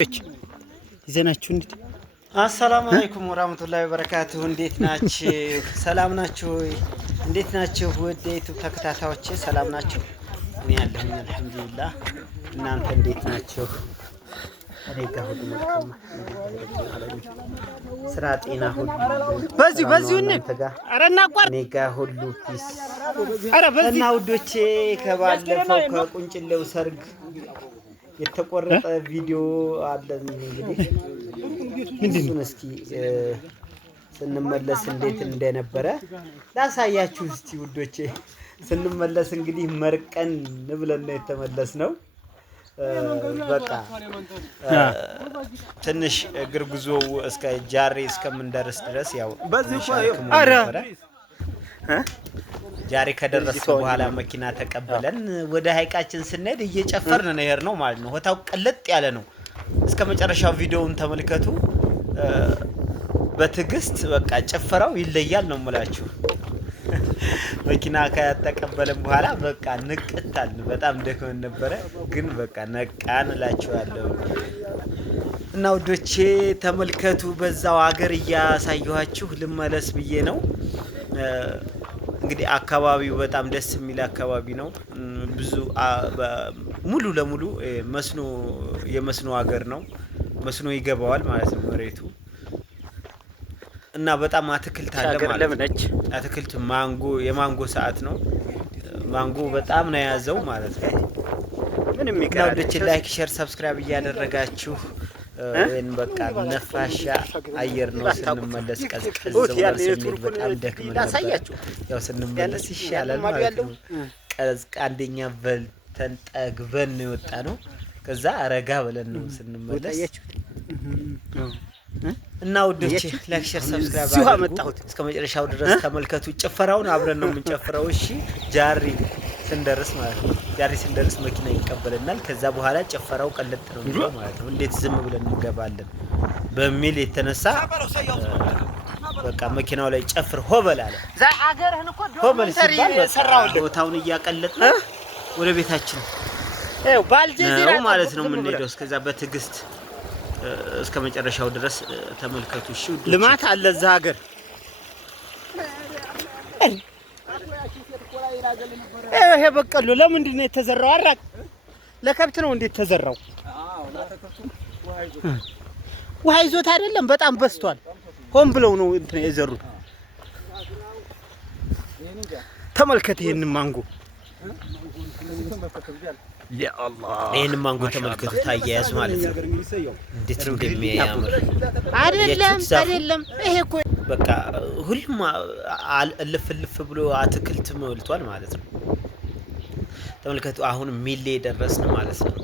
ይዘናችሁ እንዴ አሰላሙ አለይኩም ወራህመቱላሂ ወበረካቱሁ። እንዴት ናችሁ? ሰላም ናችሁ? እንዴት ናችሁ? ወደ ዩቲዩብ ተከታታዮቼ ሰላም ናችሁ? እኔ ያለሁኝ አልሐምዱሊላህ። እናንተ እንዴት ናችሁ? እኔ ጋር ሁሉ መልካም ስራ ጤና ሁሉ በዚሁ አረና ቋር እኔ ጋር ሁሉ ፒስ እና ውዶቼ ከባለፈው ከቁንጭሌው ሰርግ የተቆረጠ ቪዲዮ አለን። እንግዲህ ምንድነው እስኪ ስንመለስ እንዴት እንደነበረ ላሳያችሁ እስቲ ውዶቼ። ስንመለስ እንግዲህ መርቀን ብለን ነው የተመለስነው። በቃ ትንሽ እግር ጉዞ እስከ ጃሬ እስከምንደርስ ድረስ ያው በዚህ ጃሬ ከደረስን በኋላ መኪና ተቀበለን ወደ ሀይቃችን ስንሄድ እየጨፈርን ነው የሄድነው ማለት ነው። ሆታው ቀለጥ ያለ ነው። እስከ መጨረሻው ቪዲዮውን ተመልከቱ በትዕግስት። በቃ ጨፈራው ይለያል ነው የምላችሁ። መኪና ከተቀበለን በኋላ በቃ ንቅታልን። በጣም ደክመን ነበረ ግን በቃ ነቃን እላችኋለሁ። እና ውዶቼ ተመልከቱ። በዛው ሀገር እያሳየኋችሁ ልመለስ ብዬ ነው። እንግዲህ አካባቢው በጣም ደስ የሚል አካባቢ ነው። ብዙ ሙሉ ለሙሉ የመስኖ ሀገር ነው። መስኖ ይገባዋል ማለት ነው መሬቱ። እና በጣም አትክልት አለ ማለት ነው። አትክልት የማንጎ ሰዓት ነው። ማንጎ በጣም ነው የያዘው ማለት ነው። ምንም ይቀርልኝ። ላይክ፣ ሼር፣ ሰብስክራይብ እያደረጋችሁ ወይን በቃ ነፋሻ አየር ነው። ስንመለስ ቀዝቀዝ ብሏል። ስንል በጣም ደክመን ነበር። ያው ስንመለስ ይሻላል ማለት ነው። አንደኛ በልተን ጠግበን ነው የወጣ ነው። ከዛ አረጋ ብለን ነው ስንመለስ። እና ውዶቼ ላይክ፣ ሼር፣ ሰብስክራይብ አድርጉ። እስከ መጨረሻው ድረስ ተመልከቱ። ጭፈራውን አብረን ነው የምንጨፍረው። እሺ ጃሪ ስንደርስ ማለት ነው። ጃሪ ስንደርስ መኪና ይቀበለናል። ከዛ በኋላ ጭፈራው ቀለጥ ነው የሚለው ማለት ነው። እንዴት ዝም ብለን እንገባለን በሚል የተነሳ በቃ መኪናው ላይ ጨፍር ሆበል አለ። ሆበል ሲባል ቦታውን እያቀለጥን ወደ ቤታችን ነው ማለት ነው የምንሄደው። እስከዛ በትዕግስት እስከ መጨረሻው ድረስ ተመልከቱ። እሺ ልማት አለ እዛ ሀገር። ይሄ በቀሎ ለምንድን ነው የተዘራው? አራቅ ለከብት ነው እንዴት ተዘራው? ውሃ ይዞት አይደለም፣ በጣም በስቷል። ሆን ብለው ነው እንትን የዘሩት። ተመልከት ይሄን ማንጎ ያአላህ፣ ይሄን ማንጎ ተመልከቱ። ታያያዝ ማለት ነው እንዴት እንደሚያምር አይደለም። ይሄ እኮ በቃ ሁሉም እልፍ ብሎ አትክልት ሞልቷል ማለት ነው። ተመልከቱ። አሁን ሚሌ ደረስን ማለት ነው።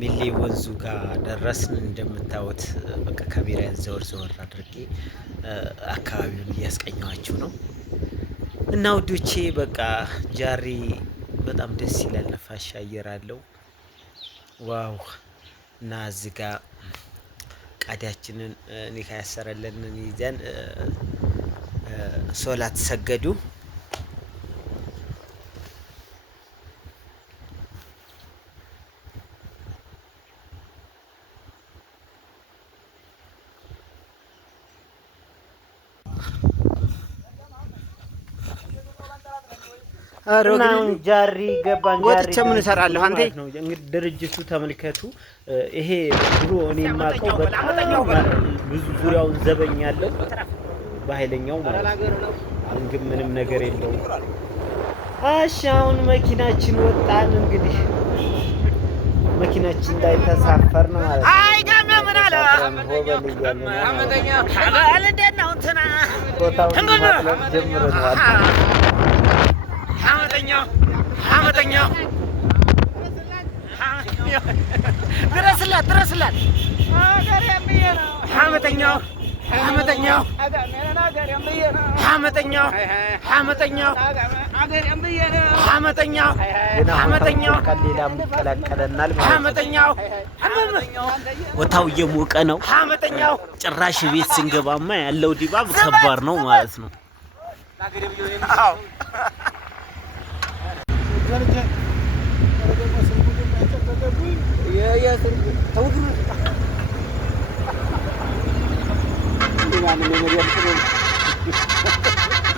ሚሌ ወንዙ ጋር ደረስን። እንደምታዩት በቃ ካሜራን ዘወር አድርጌ አካባቢውን እያስቀኘዋችሁ ነው። እና ውዶቼ በቃ ጃሪ በጣም ደስ ይላል። ነፋሻ አየር አለው። ዋው! እና እዚህ ጋር ቃዲያችንን ኒካ ያሰረልንን ይዘን ሶላት ሰገዱ። አሮግን ጃሪ ገባን። ጃሪ ምን እሰራለሁ አንተ? እንግዲህ ድርጅቱ ተመልከቱ። ይሄ ድሮ እኔ የማውቀው በጣም ብዙ ዙሪያውን ዘበኛ ያለው በኃይለኛው ማለት ነው። አሁን ግን ምንም ነገር የለውም። እሺ አሁን መኪናችን ወጣን። እንግዲህ መኪናችን ላይ ተሳፈርን ማለት ነው። አይ ጋር ምን አለ አመደኛ አለ እንደናው እንትና ቦታውን ጀምረናል። አመተኛው ድረስላት አመተኛው ወታው እየሞቀ ነው። ጭራሽ ቤት ስንገባማ ያለው ዲባብ ከባድ ነው ማለት ነው።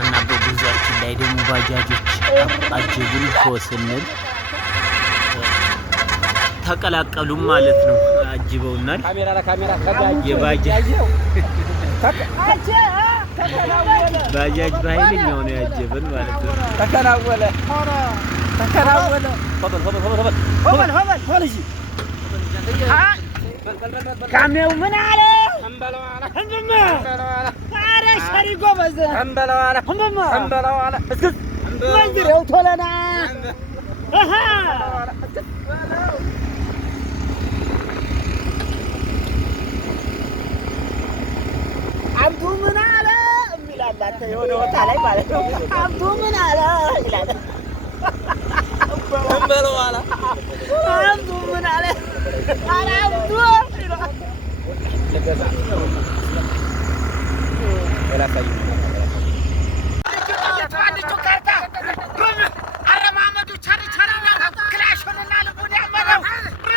እና በጉዟችን ላይ ደግሞ ባጃጆች አጀቡን ስንል ተቀላቀሉም ማለት ነው። አጅበውናል። የባጃጅ ባጃጅ በኃይለኛው ነው ያጀበን ማለት ነው። ተከናወለ ካሜው ምን አለ እንበማ አረ ሸሪጎ በዘ እንበላው አለ እስኪ መንዝሬው ቶለና አሃ አብዱ ምን አለ የሚላል አንተ የሆነ ቦታ ላይ ማለት ነው። አብዱ ምን አለ ይላል። እንበላው አለ አብዱ ምን አለ አረ አብዱ ለገዛ ወላሳይ አዲሱ ካርታ አረማመዱ ቻሪቻራና ክላሽና ልቡን ያመረው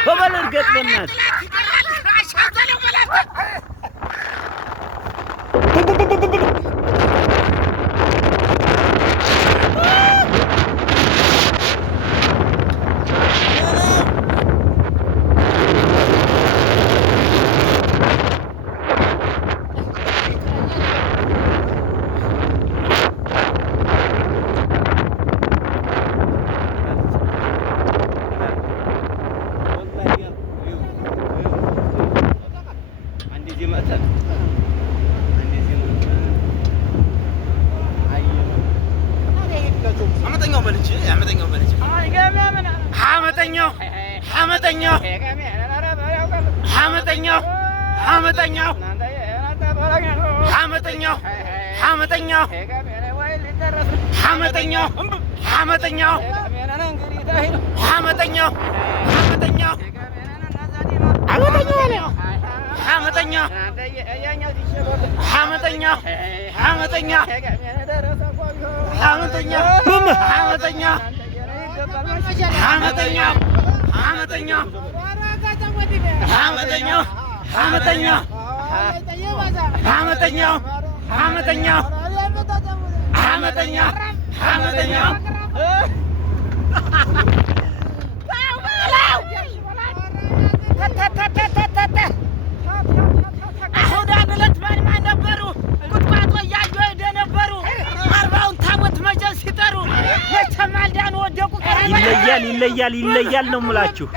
በበል እርገጥ በእናት ይለያል ነው የምላችሁ።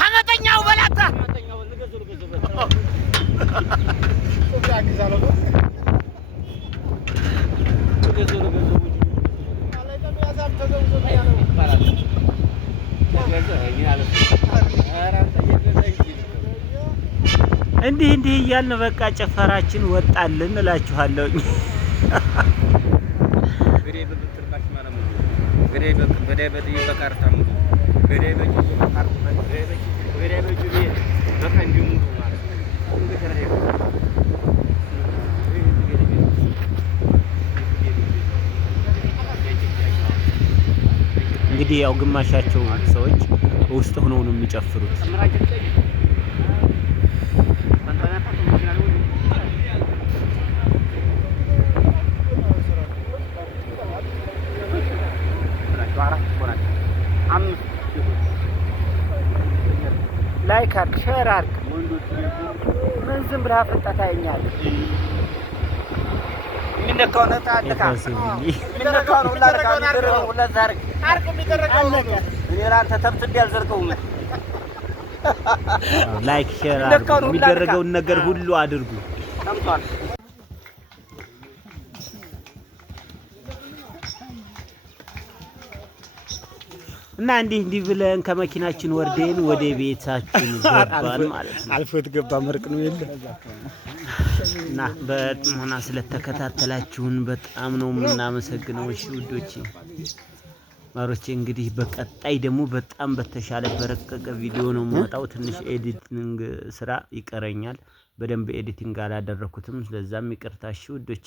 ሀመተኛው በላታ እንዲህ እያልን በቃ ጨፈራችን ወጣልን እላችኋለሁ። እንግዲህ ያው ግማሻቸው ሰዎች ውስጥ ሆነው ነው የሚጨፍሩት። ላይክ አድርግ፣ ሼር አድርግ። ምን ዝም ብለህ ፍጠት ታየኛለህ? የሚነካው ነው ታልካ የሚነካው ነው ሁላ ዛርግ አርቅ የሚደረገው እኔ ላንተ ተብትብ ያልዘርከውም። ላይክ ሼር አድርግ፣ የሚደረገውን ነገር ሁሉ አድርጉ። ሰምቷል። እና እንዲህ ብለን ከመኪናችን ወርደን ወደ ቤታችን ገባን ማለት ነው። አልፎት ገባ መርቅ ነው የለ። እና በጥሞና ስለተከታተላችሁን በጣም ነው የምናመሰግነው። እሺ ውዶቼ ማሮቼ፣ እንግዲህ በቀጣይ ደግሞ በጣም በተሻለ በረቀቀ ቪዲዮ ነው የምወጣው። ትንሽ ኤዲቲንግ ስራ ይቀረኛል። በደንብ ኤዲቲንግ አላደረኩትም። ስለዛም ይቅርታ። እሺ ውዶቼ።